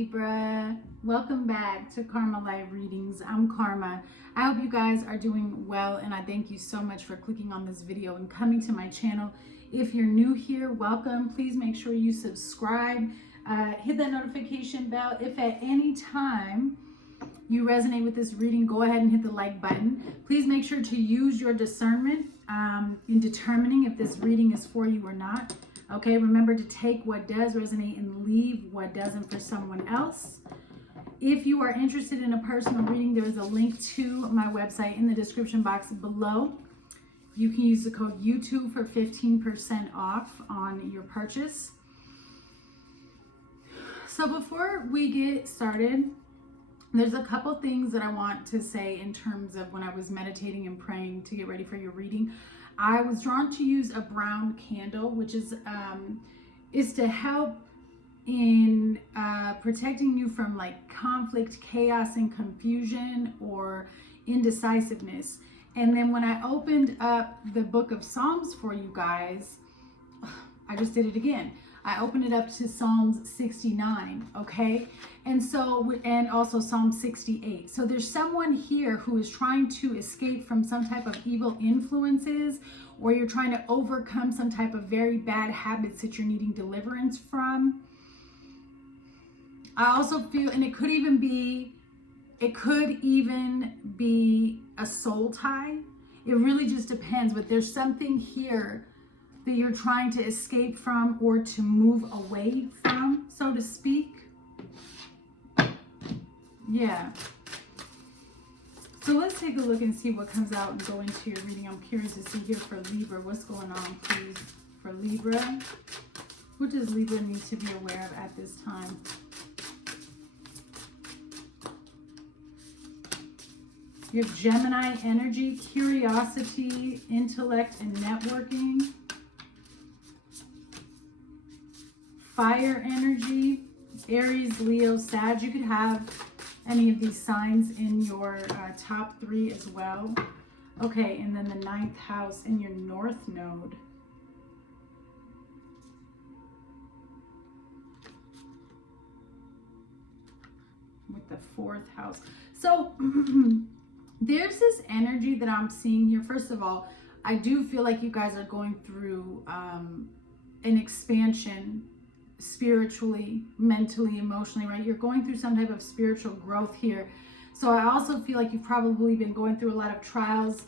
Libra. Welcome back to Karma Live Readings. I'm Karma. I hope you guys are doing well, and I thank you so much for clicking on this video and coming to my channel. If you're new here, welcome. Please make sure you subscribe, hit that notification bell. If at any time you resonate with this reading, go ahead and hit the like button. Please make sure to use your discernment in determining if this reading is for you or not. Okay, remember to take what does resonate and leave what doesn't for someone else. If you are interested in a personal reading, there is a link to my website in the description box below. You can use the code YouTube for 15% off on your purchase. So before we get started, there's a couple things that I want to say in terms of when I was meditating and praying to get ready for your reading. I was drawn to use a brown candle, which is to help in protecting you from like conflict, chaos, and confusion or indecisiveness. And then when I opened up the book of Psalms for you guys, I just did it again. I opened it up to Psalms 69, okay? And also Psalm 68. So there's someone here who is trying to escape from some type of evil influences, or you're trying to overcome some type of very bad habits that you're needing deliverance from. I also feel, and it could even be a soul tie. It really just depends, but there's something here that you're trying to escape from or to move away from, so to speak. Yeah. So let's take a look and see what comes out and go into your reading. I'm curious to see here for Libra. What's going on, please, for Libra? What does Libra need to be aware of at this time? You have Gemini energy, curiosity, intellect, and networking. Fire energy, Aries, Leo, Sag. You could have any of these signs in your top 3 as well. Okay, and then the 9th house in your north node. With the 4th house. So there's this energy that I'm seeing here. First of all, I do feel like you guys are going through an expansion spiritually, mentally, emotionally, right? You're going through some type of spiritual growth here. So I also feel like you've probably been going through a lot of trials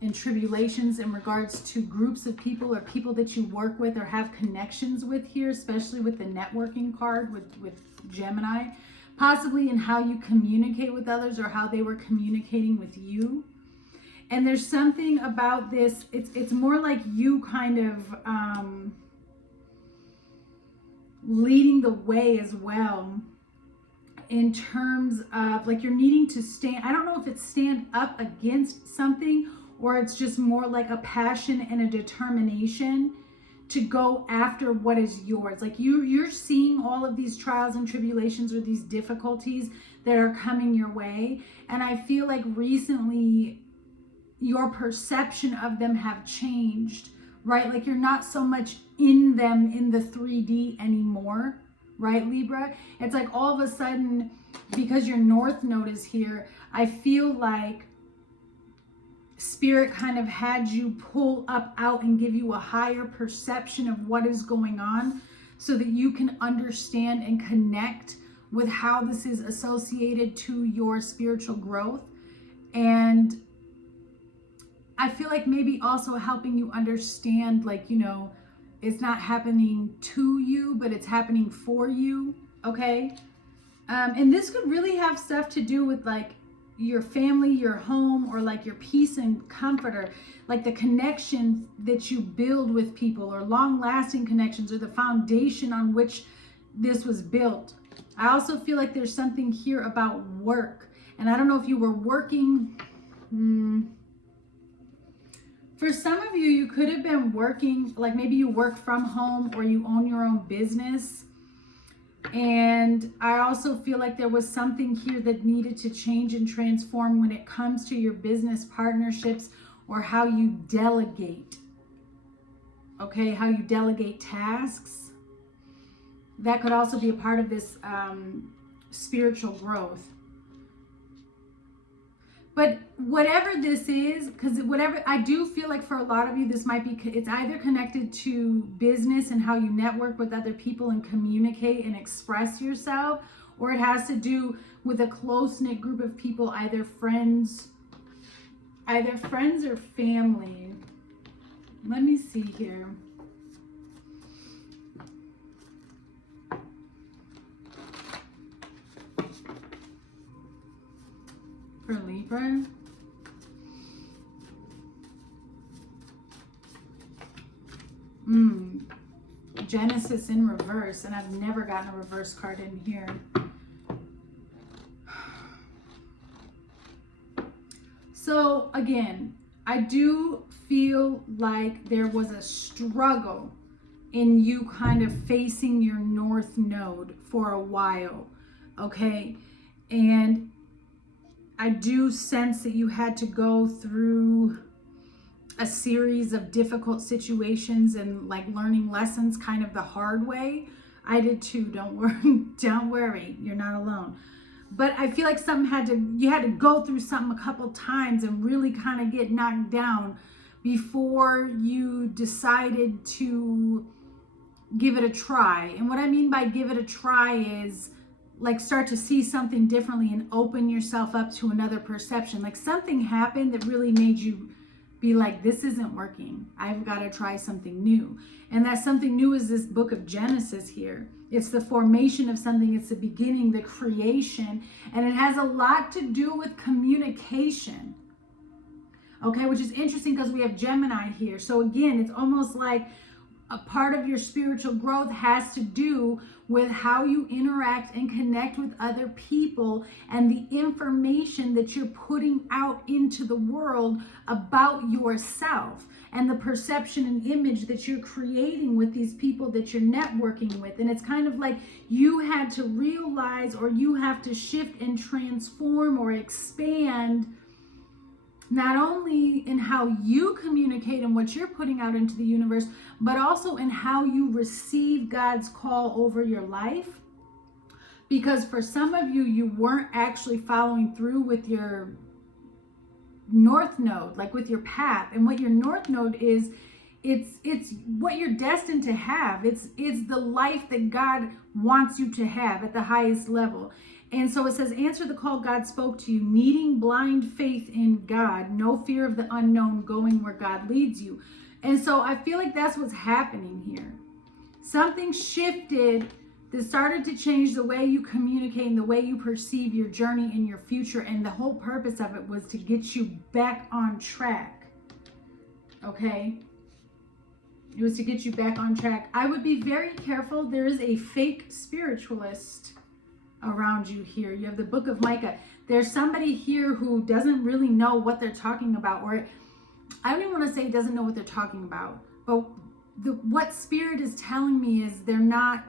and tribulations in regards to groups of people or people that you work with or have connections with here, especially with the networking card with Gemini, possibly in how you communicate with others or how they were communicating with you. And there's something about this, it's more like you kind of leading the way as well, in terms of like you're needing to stand, I don't know if it's stand up against something or it's just more like a passion and a determination to go after what is yours. Like you're seeing all of these trials and tribulations or these difficulties that are coming your way, and I feel like recently your perception of them have changed, right? Like you're not so much in them in the 3D anymore, right, Libra? It's like all of a sudden, because your north node is here, I feel like Spirit kind of had you pull up out and give you a higher perception of what is going on so that you can understand and connect with how this is associated to your spiritual growth. And I feel like maybe also helping you understand, like, you know, it's not happening to you, but it's happening for you, okay? And this could really have stuff to do with like your family, your home, or like your peace and comfort, or like the connection that you build with people, or long-lasting connections, or the foundation on which this was built. I also feel like there's something here about work. And I don't know if you were working... For some of you, you could have been working, like maybe you work from home or you own your own business. And I also feel like there was something here that needed to change and transform when it comes to your business partnerships or how you delegate. Okay, how you delegate tasks. that could also be a part of this spiritual growth. But whatever this is, because whatever, I do feel like for a lot of you, this might be, it's either connected to business and how you network with other people and communicate and express yourself, or it has to do with a close-knit group of people, either friends or family. Let me see here. For Libra. Genesis in reverse, and I've never gotten a reverse card in here. So again, I do feel like there was a struggle in you kind of facing your North Node for a while, okay? And I do sense that you had to go through a series of difficult situations and like learning lessons kind of the hard way. I did too, don't worry, you're not alone. But I feel like you had to go through something a couple times and really kind of get knocked down before you decided to give it a try. And what I mean by give it a try is like start to see something differently and open yourself up to another perception. Like something happened that really made you be like, this isn't working. I've got to try something new. And that something new is this book of Genesis here. It's the formation of something. It's the beginning, the creation. And it has a lot to do with communication. Okay, which is interesting because we have Gemini here. So again, it's almost like a part of your spiritual growth has to do with how you interact and connect with other people and the information that you're putting out into the world about yourself and the perception and image that you're creating with these people that you're networking with. And it's kind of like you had to realize, or you have to shift and transform or expand not only in how you communicate and what you're putting out into the universe, but also in how you receive God's call over your life. Because for some of you, you weren't actually following through with your North Node, like with your path. And what your North Node is, it's what you're destined to have. It's the life that God wants you to have at the highest level. And so it says, answer the call God spoke to you, needing blind faith in God, no fear of the unknown, going where God leads you. And so I feel like that's what's happening here. Something shifted that started to change the way you communicate and the way you perceive your journey in your future. And the whole purpose of it was to get you back on track. Okay? It was to get you back on track. I would be very careful. There is a fake spiritualist around you here. You have the book of Micah. There's somebody here who doesn't really know what they're talking about, or I don't even want to say doesn't know what they're talking about, but what spirit is telling me is they're not.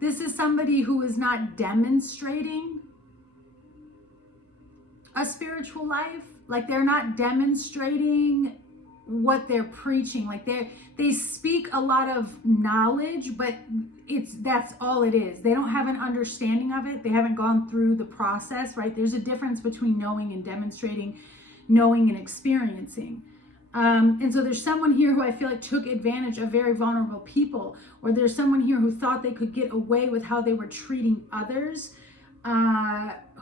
This is somebody who is not demonstrating a spiritual life. Like they're not demonstrating what they're preaching. Like they speak a lot of knowledge, but that's all it is. They don't have an understanding of it. They haven't gone through the process, right? There's a difference between knowing and demonstrating, knowing and experiencing. And so there's someone here who I feel like took advantage of very vulnerable people, or there's someone here who thought they could get away with how they were treating others.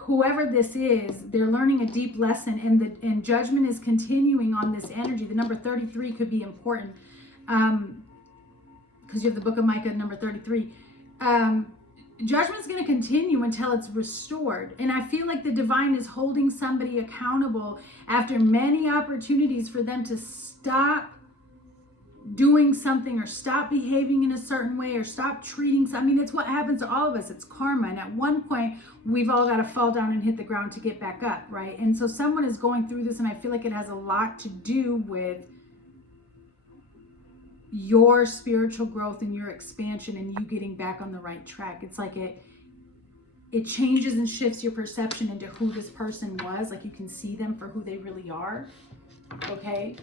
Whoever this is, they're learning a deep lesson, and judgment is continuing on this energy. The number 33 could be important because you have the book of Micah, number 33. Judgment's going to continue until it's restored. And I feel like the divine is holding somebody accountable after many opportunities for them to stop doing something or stop behaving in a certain way or stop treating something. I mean, it's what happens to all of us. It's karma. And at one point, we've all got to fall down and hit the ground to get back up, right? And so someone is going through this, and I feel like it has a lot to do with your spiritual growth and your expansion and you getting back on the right track. It's like it changes and shifts your perception into who this person was. Like you can see them for who they really are. Okay.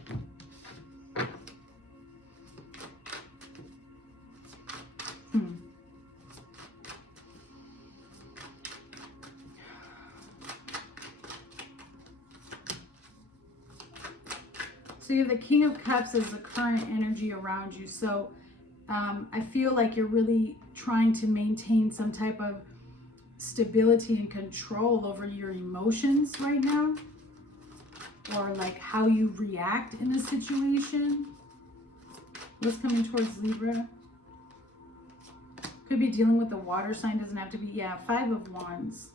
So you have the King of Cups as the current energy around you. So I feel like you're really trying to maintain some type of stability and control over your emotions right now, or like how you react in a situation. What's coming towards Libra? Could be dealing with the water sign, doesn't have to be. Yeah, 5 of Wands.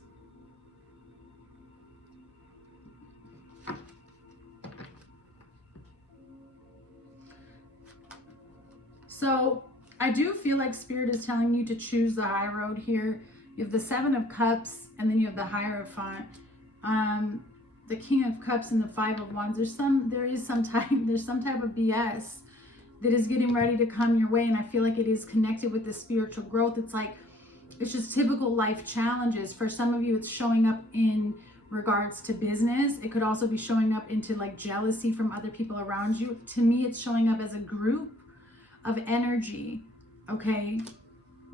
So I do feel like Spirit is telling you to choose the high road here. You have the 7 of Cups, and then you have the Hierophant. The King of Cups and the 5 of Wands. There's some type of BS that is getting ready to come your way, and I feel like it is connected with the spiritual growth. It's just typical life challenges. For some of you, it's showing up in regards to business. It could also be showing up into like jealousy from other people around you. To me, it's showing up as a group of energy, okay,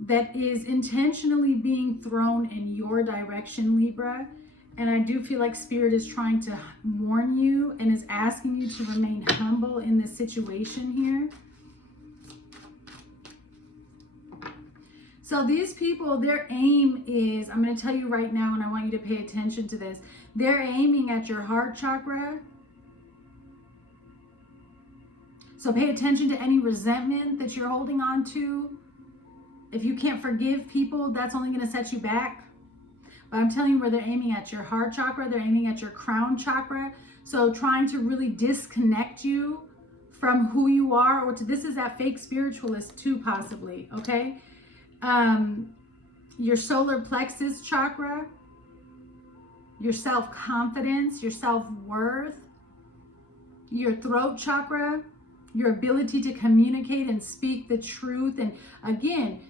that is intentionally being thrown in your direction, Libra. And I do feel like Spirit is trying to warn you and is asking you to remain humble in this situation here. So these people, their aim is, I'm going to tell you right now, and I want you to pay attention to this. They're aiming at your heart chakra. So pay attention to any resentment that you're holding on to. If you can't forgive people, that's only going to set you back. But I'm telling you where they're aiming at your heart chakra. They're aiming at your crown chakra. So trying to really disconnect you from who you are. Or this is that fake spiritualist too, possibly. Okay. Your solar plexus chakra. Your self-confidence. Your self-worth. Your throat chakra. Your ability to communicate and speak the truth. And again,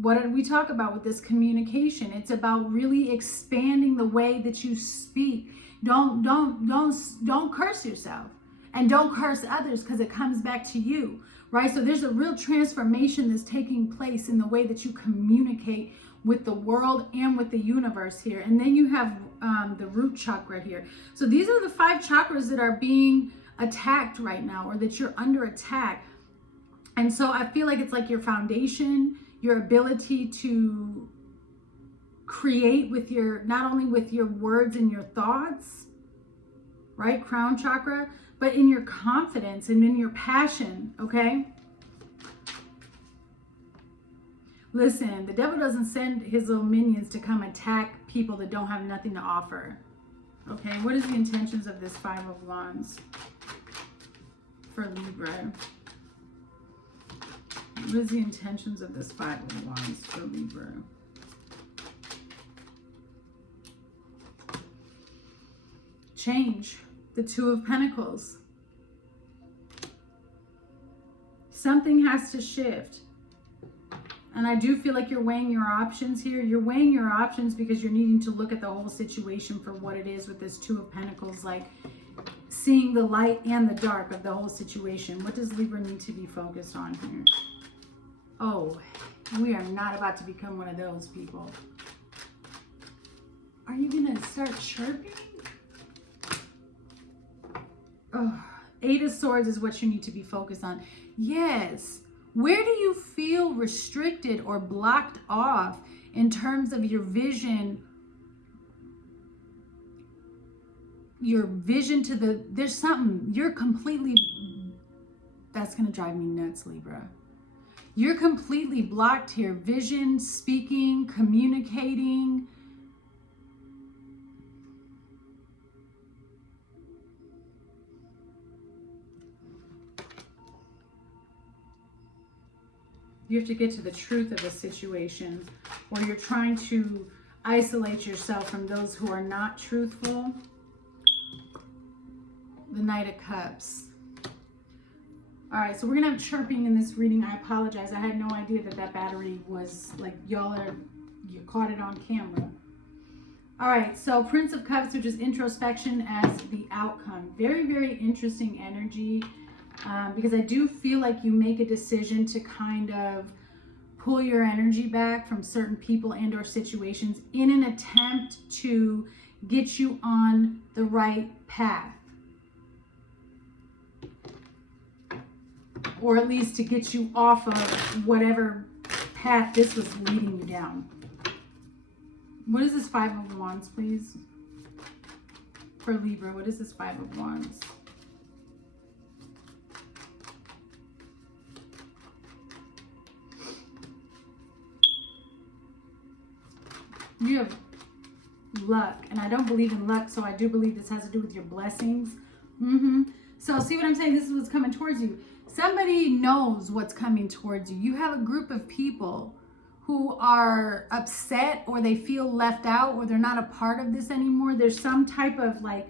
what did we talk about with this communication? It's about really expanding the way that you speak. Don't curse yourself, and don't curse others, because it comes back to you, right? So there's a real transformation that's taking place in the way that you communicate with the world and with the universe here. And then you have the root chakra here. So these are the 5 chakras that are being attacked right now, or that you're under attack. And so I feel like it's like your foundation, your ability to create with your, not only with your words and your thoughts, right? Crown chakra, but in your confidence and in your passion, okay? Listen, the devil doesn't send his little minions to come attack people that don't have nothing to offer. Okay, what is the intentions of this 5 of Wands for Libra? What is the intentions of this 5 of Wands for Libra? Change. The 2 of Pentacles. Something has to shift. And I do feel like you're weighing your options here. You're weighing your options because you're needing to look at the whole situation for what it is with this 2 of Pentacles, like seeing the light and the dark of the whole situation. What does Libra need to be focused on here? Oh, we are not about to become one of those people. Are you going to start chirping? Oh, 8 of Swords is what you need to be focused on. Yes. Where do you feel restricted or blocked off in terms of your vision? Your vision to the, there's something, you're completely, that's going to drive me nuts, Libra. You're completely blocked here. Vision, speaking, communicating. You have to get to the truth of a situation, or you're trying to isolate yourself from those who are not truthful. The Knight of Cups. All right, so we're going to have chirping in this reading. I apologize. I had no idea that that battery was, like, you caught it on camera. All right, so Prince of Cups, which is introspection as the outcome. Very, very interesting energy, because I do feel like you make a decision to kind of pull your energy back from certain people and or situations in an attempt to get you on the right path. or at least to get you off of whatever path this was leading you down. What is this Five of Wands, please? For Libra, what is this Five of Wands? You have luck, and I don't believe in luck, so I do believe this has to do with your blessings. So see what I'm saying? This is what's coming towards you. Somebody knows what's coming towards you. You have a group of people who are upset, or they feel left out, or they're not a part of this anymore. There's some type of like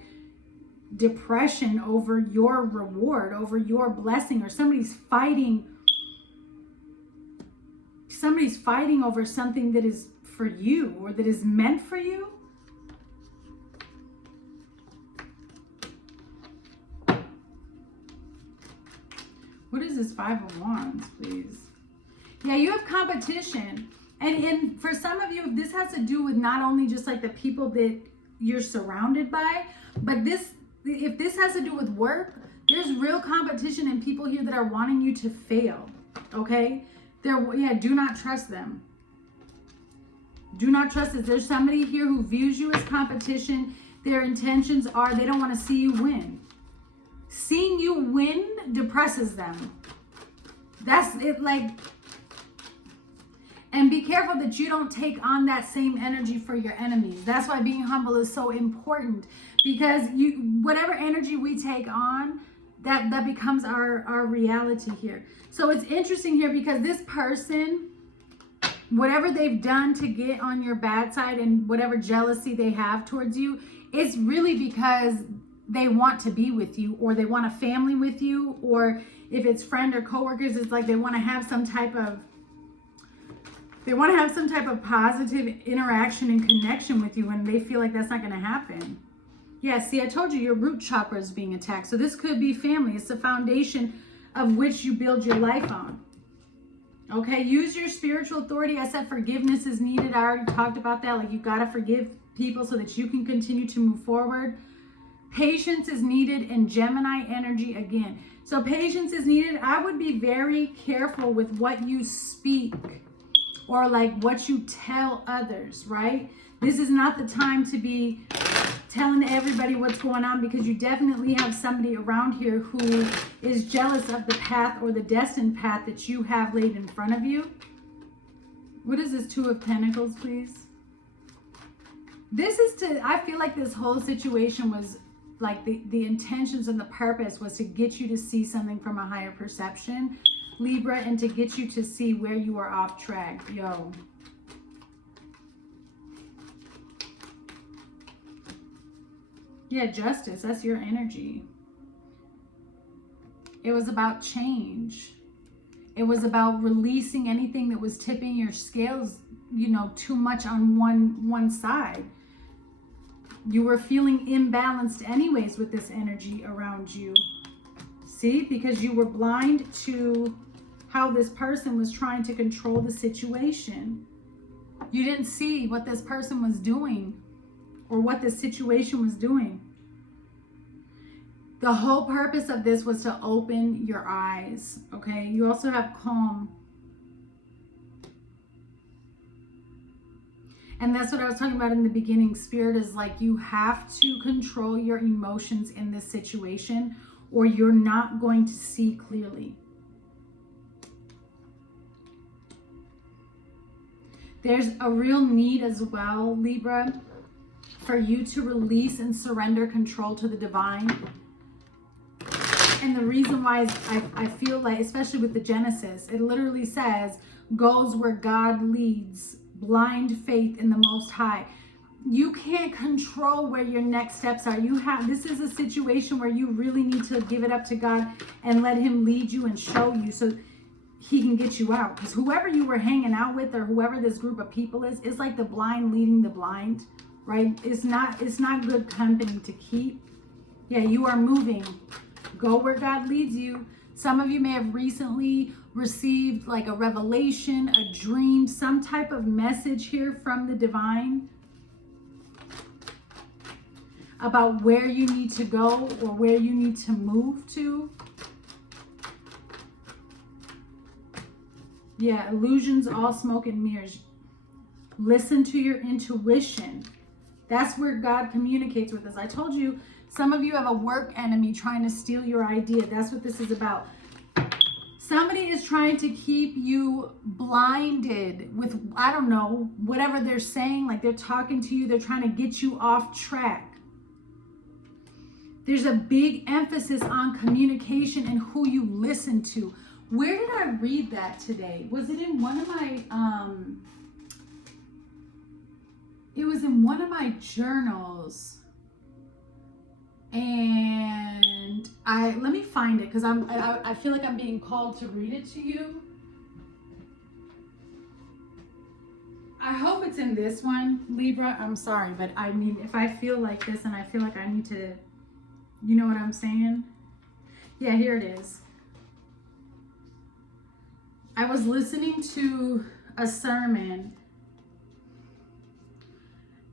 depression over your reward, over your blessing, or somebody's fighting over something that is for you, or that is meant for you. What is this Five of Wands, please? Yeah, you have competition. And for some of you, this has to do with not only just like the people that you're surrounded by, but if this has to do with work, there's real competition and people here that are wanting you to fail, okay? Do not trust them. Do not trust it. There's somebody here who views you as competition. Their intentions are they don't want to see you win. Seeing you win depresses them. That's it. Like, and be careful that you don't take on that same energy for your enemies. That's why being humble is so important, because whatever energy we take on, that becomes our reality here. So it's interesting here because this person, whatever they've done to get on your bad side and whatever jealousy they have towards you, it's really because they want to be with you, or they want a family with you, or if it's friend or coworkers, it's like they want to have some type of positive interaction and connection with you, and they feel like that's not going to happen. Yeah, see, I told you your root chakra is being attacked. So this could be family. It's the foundation of which you build your life on. Okay, use your spiritual authority. I said forgiveness is needed. I already talked about that. Like, you got to forgive people so that you can continue to move forward. Patience is needed in Gemini energy again. So patience is needed. I would be very careful with what you speak or like what you tell others, right? This is not the time to be telling everybody what's going on, because you definitely have somebody around here who is jealous of the path or the destined path that you have laid in front of you. What is this Two of Pentacles, please? I feel like this whole situation was like the intentions and the purpose was to get you to see something from a higher perception, Libra, and to get you to see where you are off track. Yo. Yeah, justice, that's your energy. It was about change. It was about releasing anything that was tipping your scales, too much on one side. You were feeling imbalanced anyways with this energy around you. See, because you were blind to how this person was trying to control the situation. You didn't see what this person was doing or what this situation was doing. The whole purpose of this was to open your eyes, okay? You also have calm. And that's what I was talking about in the beginning. Spirit is like, you have to control your emotions in this situation, or you're not going to see clearly. There's a real need as well, Libra, for you to release and surrender control to the divine. And the reason why is I feel like, especially with the Genesis, it literally says, goes where God leads, blind faith in the Most High. You can't control where your next steps are. This is a situation where you really need to give it up to God and let Him lead you and show you so He can get you out. Because whoever you were hanging out with, or whoever this group of people is, it's like the blind leading the blind, right? It's not good company to keep. Yeah, you are moving. Go where God leads you. Some of you may have recently received like a revelation, a dream, some type of message here from the divine about where you need to go or where you need to move to. Yeah, illusions, all smoke and mirrors. Listen to your intuition. That's where God communicates with us. I told you, some of you have a work enemy trying to steal your idea. That's what this is about. Somebody is trying to keep you blinded with, I don't know, whatever they're saying, like they're talking to you, they're trying to get you off track. There's a big emphasis on communication and who you listen to. Where did I read that today? Was it in one of my, it was in one of my journals. And let me find it, because I feel like I'm being called to read it to you. I hope it's in this one, Libra. I'm sorry, but I mean, if I feel like this and I feel like I need to, you know what I'm saying? Yeah, here it is. I was listening to a sermon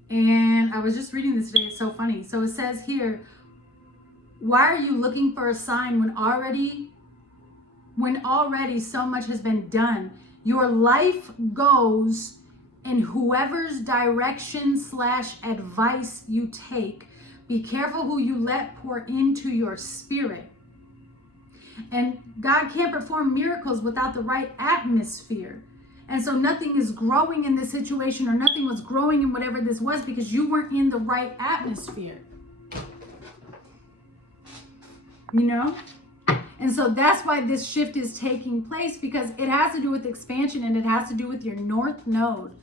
and I was just reading this today. It's so funny. So it says here, why are you looking for a sign when already so much has been done? Your life goes in whoever's direction / advice you take. Be careful who you let pour into your spirit. And God can't perform miracles without the right atmosphere. And so nothing is growing in this situation, or nothing was growing in whatever this was, because you weren't in the right atmosphere. You know? And so that's why this shift is taking place, because it has to do with expansion and it has to do with your north node.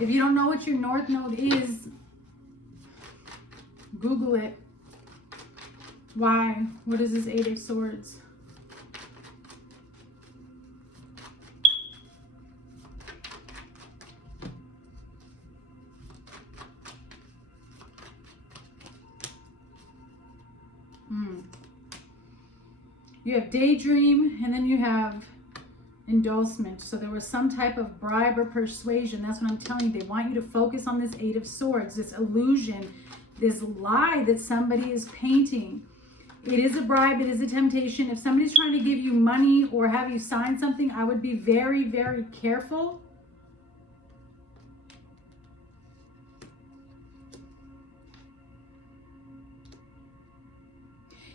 If you don't know what your north node is, Google it. Why? What is this 8 of Swords? You have daydream, and then you have endorsement. So there was some type of bribe or persuasion. That's what I'm telling you. They want you to focus on this 8 of Swords, this illusion, this lie that somebody is painting. It is a bribe. It is a temptation. If somebody's trying to give you money or have you sign something, I would be very, very careful.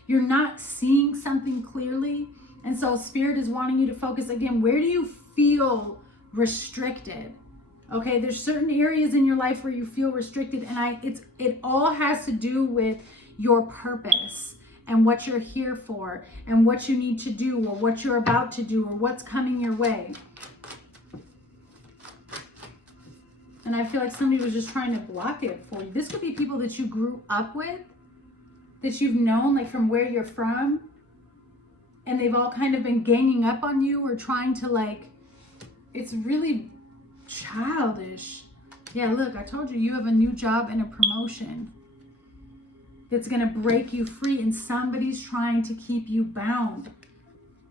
You're not seeing something clearly. And so Spirit is wanting you to focus again. Where do you feel restricted? Okay, there's certain areas in your life where you feel restricted, and it all has to do with your purpose and what you're here for and what you need to do or what you're about to do or what's coming your way. And I feel like somebody was just trying to block it for you. This could be people that you grew up with, that you've known, like from where you're from, and they've all kind of been ganging up on you or trying to, like, it's really childish. Yeah, look, I told you have a new job and a promotion that's going to break you free, and somebody's trying to keep you bound.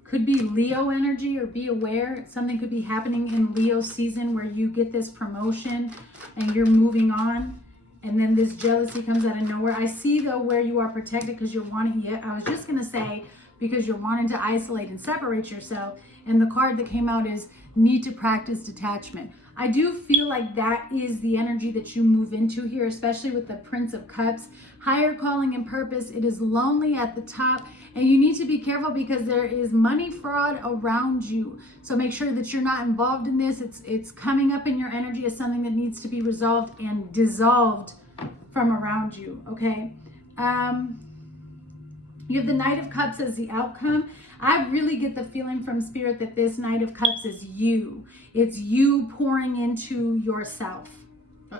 Could be Leo energy, or be aware. Something could be happening in Leo season where you get this promotion and you're moving on. And then this jealousy comes out of nowhere. I see, though, where you are protected because you're wanting it. I was just going to say, because you're wanting to isolate and separate yourself. And the card that came out is need to practice detachment. I do feel like that is the energy that you move into here, especially with the Prince of Cups. Higher calling and purpose. It is lonely at the top. And you need to be careful because there is money fraud around you. So make sure that you're not involved in this. It's coming up in your energy as something that needs to be resolved and dissolved from around you, okay? You have the Knight of Cups as the outcome. I really get the feeling from Spirit that this Knight of Cups is you. It's you pouring into yourself.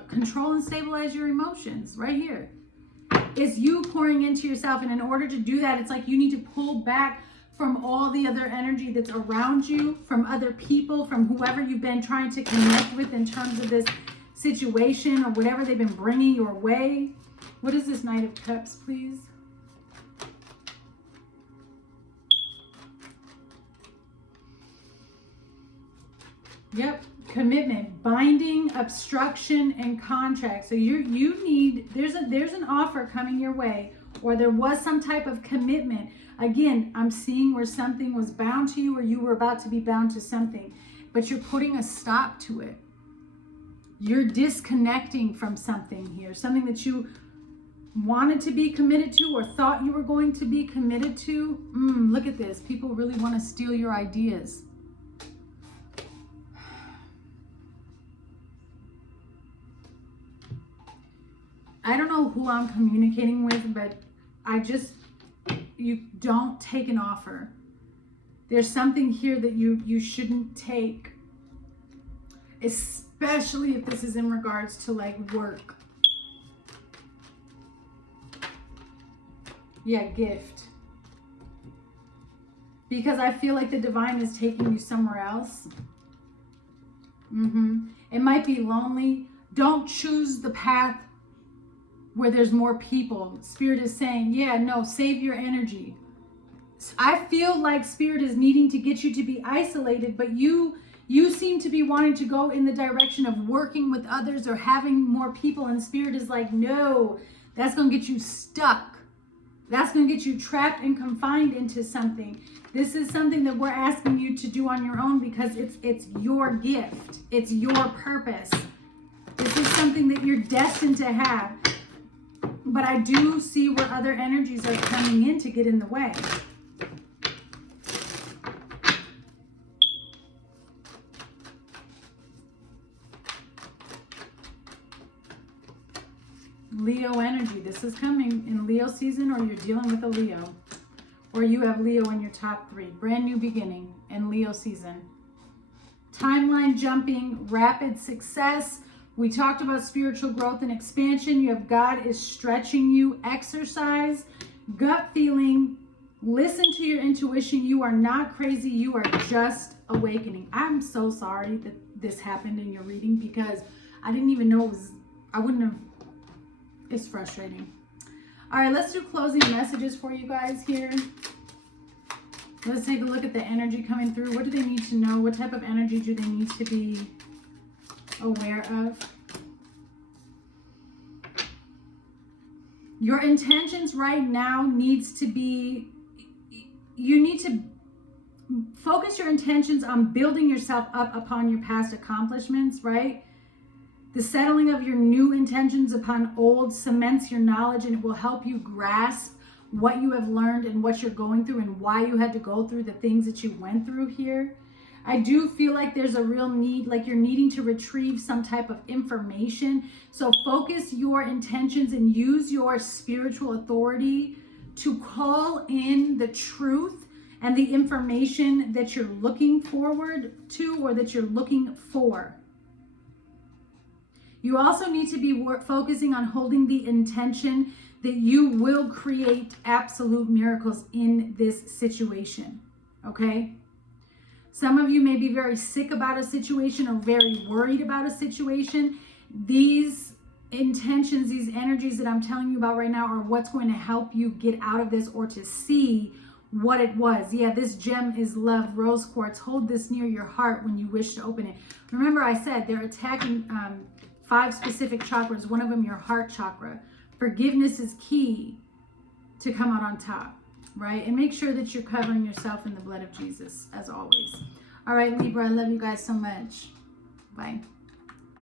Control and stabilize your emotions right here. It's you pouring into yourself, and in order to do that, it's like you need to pull back from all the other energy that's around you, from other people, from whoever you've been trying to connect with in terms of this situation or whatever they've been bringing your way. What is this Knight of Cups, please? Yep, commitment, binding, obstruction, and contract. So you need, there's an offer coming your way, or there was some type of commitment. Again, I'm seeing where something was bound to you, or you were about to be bound to something, but you're putting a stop to it. You're disconnecting from something here, something that you wanted to be committed to or thought you were going to be committed to. Look at this. People really want to steal your ideas. I don't know who I'm communicating with, but you don't take an offer. There's something here that you shouldn't take, especially if this is in regards to like work. Yeah, gift. Because I feel like the divine is taking you somewhere else. It might be lonely. Don't choose the path where there's more people. Spirit is saying, yeah, no, save your energy. I feel like Spirit is needing to get you to be isolated, but you seem to be wanting to go in the direction of working with others or having more people, and Spirit is like, no, that's going to get you stuck. That's going to get you trapped and confined into something. This is something that we're asking you to do on your own because it's your gift. It's your purpose. This is something that you're destined to have. But I do see where other energies are coming in to get in the way. Leo energy. This is coming in Leo season, or you're dealing with a Leo. Or you have Leo in your top 3. Brand new beginning in Leo season. Timeline jumping, rapid success. We talked about spiritual growth and expansion. You have God is stretching you. Exercise, gut feeling. Listen to your intuition. You are not crazy. You are just awakening. I'm so sorry that this happened in your reading because I didn't even know it was, I wouldn't have. It's frustrating. All right, let's do closing messages for you guys here. Let's take a look at the energy coming through. What do they need to know? What type of energy do they need to be aware of? Your intentions right now needs to be, you need to focus your intentions on building yourself up upon your past accomplishments, right? The settling of your new intentions upon old cements your knowledge, and it will help you grasp what you have learned and what you're going through and why you had to go through the things that you went through here. I do feel like there's a real need, like you're needing to retrieve some type of information. So focus your intentions and use your spiritual authority to call in the truth and the information that you're looking forward to or that you're looking for. You also need to be focusing on holding the intention that you will create absolute miracles in this situation, okay? Some of you may be very sick about a situation or very worried about a situation. These intentions, these energies that I'm telling you about right now are what's going to help you get out of this or to see what it was. Yeah, this gem is love, rose quartz. Hold this near your heart when you wish to open it. Remember I said they're attacking 5 specific chakras, one of them your heart chakra. Forgiveness is key to come out on top, right? And make sure that you're covering yourself in the blood of Jesus, as always. All right, Libra, I love you guys so much. Bye.